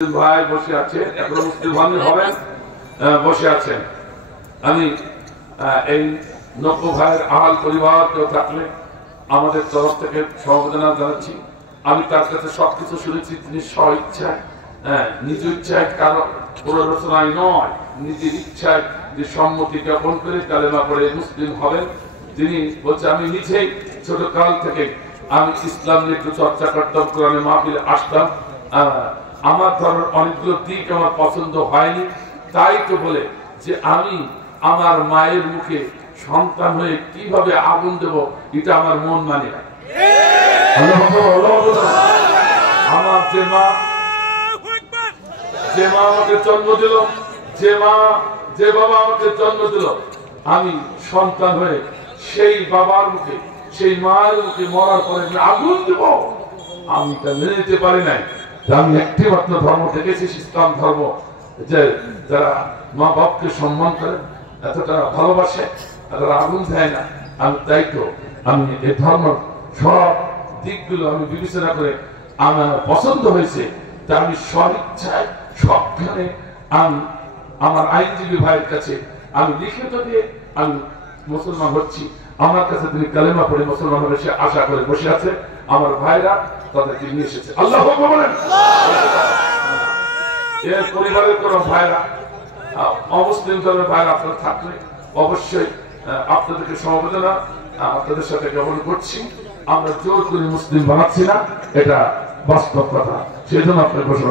ভাই বসে আছে, এখন মুসলিম ভাই হবেন বসে আছেন। আমি এই নব্য ভাইয়ের আহাল পরিবার কেউ থাকলে আমাদের তরফ থেকে সমবেদনা জানাচ্ছি। আমি তার কাছে সবকিছু শুনেছি, তিনি স্ব ইচ্ছায় নিজ ইচ্ছায় কারো প্ররোচনায় নয়, নিজের ইচ্ছায় যে সম্মতি জ্ঞাপন করে কালেমা পড়ে মুসলিম হবেন। তিনি বলছে আমি নিজেই ছোট কাল থেকে আমি ইসলাম নিয়ে একটু চর্চা করতাম, কোরআনে মাহফিলে আসতাম। আমার ধরনের অনেকগুলো দিক আমার পছন্দ হয়নি, তাই তো বলে যে আমি আমার মায়ের মুখে সন্তান হয়ে কিভাবে আগুন দেব এটা আমার মন মানে না। আমার যে মা আমাকে জন্ম দিল, যে বাবা আমাকে জন্ম দিল, আমি সন্তান হয়ে সেই বাবার মুখে সেই মায়ের মুখে মরার পরে আগুন দেব, আমি তা মেনে নিতে পারি নাই। আমি একটি মাত্র ধর্ম দেখেছি, ইসলাম ধর্ম, যে যারা মা বাপকে সম্মান করে, এতটা ভালোবাসে, তারা আগুন দেয় না। আমি তাই তো আমি এই ধর্ম সব দিকগুলো আমি বিবেচনা করে আমার পছন্দ হয়েছে, তা আমি স্বইচ্ছায় সবখানে আমি আমার আইনজীবী ভাইয়ের কাছে আমি লিখিত দিয়ে আমি মুসলমান হচ্ছি। আমার কাছে তিনি কালেমা পড়ে মুসলমান হবে সে আশা করে বসে আছে। আমার ভাইরা তাদেরকে নিয়ে এসেছে। আল্লাহ বলেন। এর পরিবারের কোন ভাইরা অমুসলিম ধর্মের ভাইরা আপনারা থাকলে অবশ্যই আপনাদেরকে সমবেদনা আপনাদের সাথে জ্ঞাপন করছি। আমরা জোর করে মুসলিম বানাচ্ছি না, এটা বাস্তব কথা, সেই জন্য আপনার ঘোষণা